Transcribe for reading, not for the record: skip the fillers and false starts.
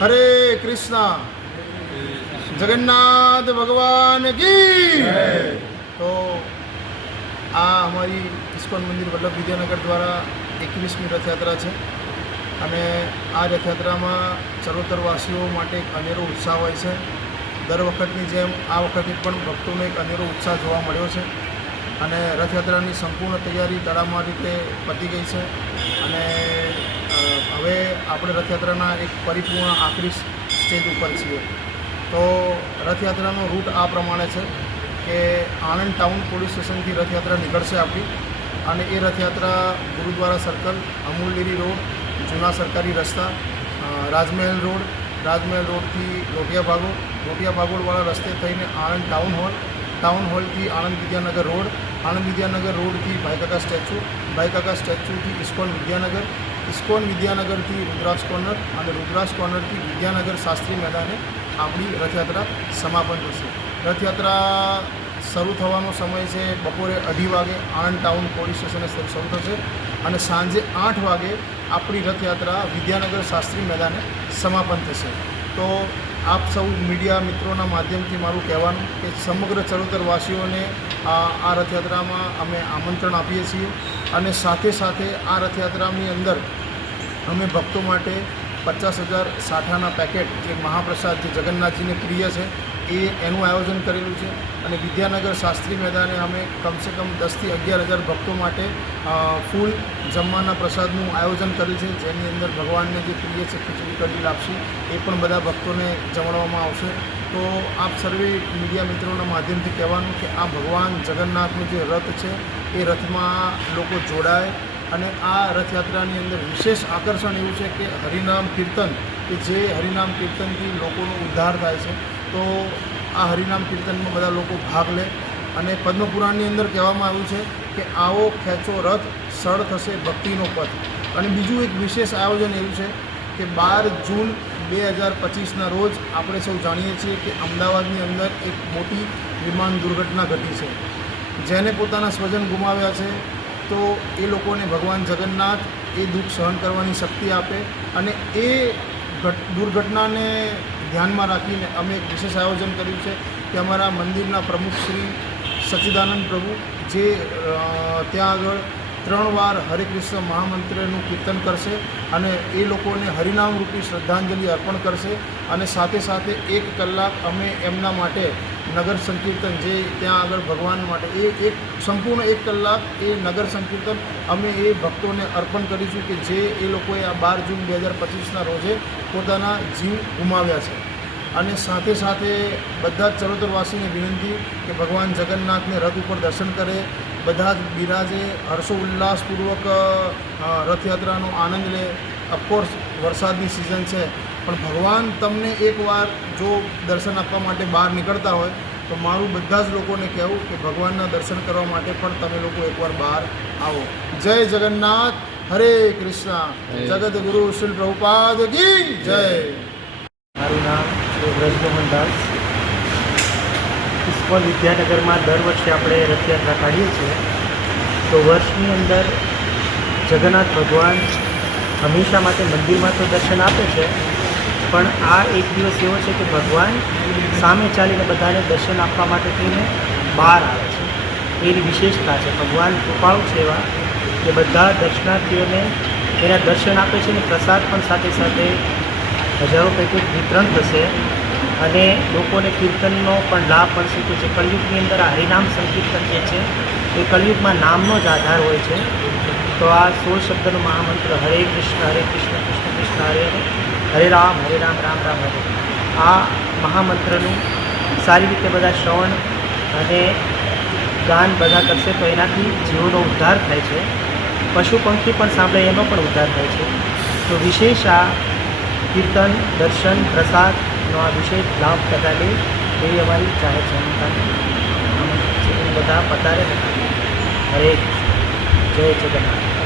हरे कृष्णा। जगन्नाथ भगवान की। तो आ हमारी इस्कॉन मंदिर वल्लभ विद्यानगर द्वारा 21મી रथयात्रा है અને આ રથયાત્રામાં ચરોતરવાસીઓ માટે એક અનેરો ઉત્સાહ હોય છે। દર વખતની જેમ આ વખતે પણ ભક્તોનો એક અનેરો ઉત્સાહ જોવા મળ્યો છે અને રથયાત્રાની સંપૂર્ણ તૈયારી તડામાર રીતે પતી ગઈ છે અને હવે આપણે રથયાત્રાના એક પરિપૂર્ણ આખરી સ્ટેજ ઉપર છીએ। તો રથયાત્રાનો રૂટ આ પ્રમાણે છે કે આણંદ ટાઉન પોલીસ સ્ટેશનથી રથયાત્રા નીકળશે આપણી અને એ Rath Yatra Gurudwara circle, Amul dairy road, જૂના સરકારી રસ્તા, રાજમહેલ રોડથી લોટિયા ભાગોળવાળા રસ્તે થઈને આણંદ ટાઉન હોલથી આણંદ વિદ્યાનગર રોડથી ભાઈકાકા સ્ટેચ્યુથી ઇસ્કોન વિદ્યાનગરથી રુદ્રાક્ષ કોર્નર અને રુદ્રાક્ષ કોર્નરથી વિદ્યાનગર શાસ્ત્રી મેદાને આપણી રથયાત્રા સમાપન થશે। રથયાત્રા શરૂ થવાનો સમય છે બપોરે 2:30 વાગે આણંદ ટાઉન પોલીસ સ્ટેશને શરૂ થશે અને સાંજે 8 વાગે આપણી રથયાત્રા વિદ્યાનગર શાસ્ત્રી મેદાને સમાપન થશે। તો આપ સૌ મીડિયા મિત્રોના માધ્યમથી મારું કહેવાનું કે સમગ્ર ચરોતરવાસીઓને આ રથયાત્રામાં અમે આમંત્રણ આપીએ છીએ અને સાથે સાથે આ રથયાત્રાની અંદર અમે ભક્તો માટે 50,000 સાઠાના પેકેટ જે મહાપ્રસાદ જે જગન્નાથજીને પ્રિય છે એનું આયોજન કરેલું છે અને વિદ્યાનગર શાસ્ત્રી મેદાને અમે કમસે કમ 10,000 થી 11,000 ભક્તો માટે ફૂલ જમવાના પ્રસાદનું આયોજન કરેલ છે જેની અંદર ભગવાનને જે પ્રિય છે ખીચડી કઢી લાપસી એ પણ બધા ભક્તોને જમાડવામાં આવશે। તો આપ સર્વે મીડિયા મિત્રોના માધ્યમથી કહેવાનું કે આ ભગવાન જગન્નાથનું જે રથ છે એ રથમાં લોકો જોડાય અને આ રથયાત્રાની અંદર વિશેષ આકર્ષણ એવું છે કે હરિનામ કીર્તન કે જે હરિનામ કીર્તનથી લોકોનો ઉદ્ધાર થાય છે। તો આ હરિનામ કીર્તનમાં બધા લોકો ભાગ લે અને પદ્મપુરાણની અંદર કહેવામાં આવ્યું છે કે આવો ખેંચો રથ સળ થશે ભક્તિનો પથ। અને બીજું એક વિશેષ આયોજન એવું છે કે 12 જૂન 2025ના રોજ આપણે સૌ જાણીએ છીએ કે અમદાવાદની અંદર એક મોટી વિમાન દુર્ઘટના ઘટી છે જેને પોતાના સ્વજન ગુમાવ્યા છે। તો એ લોકોને ભગવાન જગન્નાથ એ દુઃખ સહન કરવાની શક્તિ આપે અને એ દુર્ઘટનાને ધ્યાનમાં રાખીને અમે એક વિશેષ આયોજન કર્યું છે કે અમારા મંદિરના પ્રમુખ શ્રી સચ્ચિદાનંદ પ્રભુ જે ત્યાં આગળ 3 વાર હરે કૃષ્ણ મહામંત્રનું કીર્તન કરશે અને એ લોકોને હરિનામરૂપી શ્રદ્ધાંજલિ અર્પણ કરશે અને સાથે સાથે 1 કલાક અમે એમના માટે નગર સંકીર્તન જે ત્યાં આગળ ભગવાન માટે એક સંપૂર્ણ 1 કલાક એ નગર સંકીર્તન અમે એ ભક્તોને અર્પણ કરીશું કે જે એ લોકોએ આ 12 જૂન 2025ના રોજે પોતાના જીવ ગુમાવ્યા છે। અને સાથે સાથે બધા જ ચરોતરવાસીને વિનંતી કે ભગવાન જગન્નાથને રથ ઉપર દર્શન કરે, બધા જ બિરાજે, હર્ષો ઉલ્લાસપૂર્વક રથયાત્રાનો આનંદ લે। ઓફકોર્સ વરસાદની સિઝન છે પણ ભગવાન તમને એકવાર જો દર્શન આપવા માટે બહાર નીકળતા હોય તો મારું બધા જ લોકોને કહેવું કે ભગવાનના દર્શન કરવા માટે પણ તમે લોકો એકવાર બહાર આવો। જય જગન્નાથ, હરે કૃષ્ણ, જગતગુરુ શ્રી પ્રભુપાદ કી જય। મારું નામ શ્રી વ્રજમોહન દાસ। ઇસ્કોન વિદ્યાનગરમાં દર વર્ષે આપણે રથયાત્રા કાઢીએ છીએ તો વર્ષની અંદર જગન્નાથ ભગવાન હંમેશા માટે મંદિરમાં તો દર્શન આપે છે પણ આ એક દિવસ એવો છે કે ભગવાન સામે ચાલીને બધાને દર્શન આપવા માટે થઈને બહાર આવે છે। એની વિશેષતા છે, ભગવાન કૃપાળુ છે એવા કે બધા દર્શનાર્થીઓને એના દર્શન આપે છે અને પ્રસાદ પણ સાથે સાથે હજારો પેકેટ વિતરણ થશે અને લોકોને કીર્તનનો પણ લાભ મળશે કે જે કલયુગની અંદર આ હરિનામ સંકીર્તન જે છે એ કલયુગમાં નામનો જ આધાર હોય છે। તો આ 16 શબ્દનો મહામંત્ર હરે કૃષ્ણ કૃષ્ણ કૃષ્ણ હરે હરે રામ રામ રામ હરે, આ મહામંત્રનું સારી રીતે બધા શ્રવણ અને ગાન બધા કરશે તો એનાથી જીવોનો ઉદ્ધાર થાય છે, પશુ પંખી પણ સાંભળે એનો પણ ઉદ્ધાર થાય છે। તો વિશેષ આ કીર્તન, દર્શન, પ્રસાદનો આ વિશેષ લાભ બધા લે એવી અમારી જાહેર જનતા બધા પધારે। હરે જય જગન્નાથ।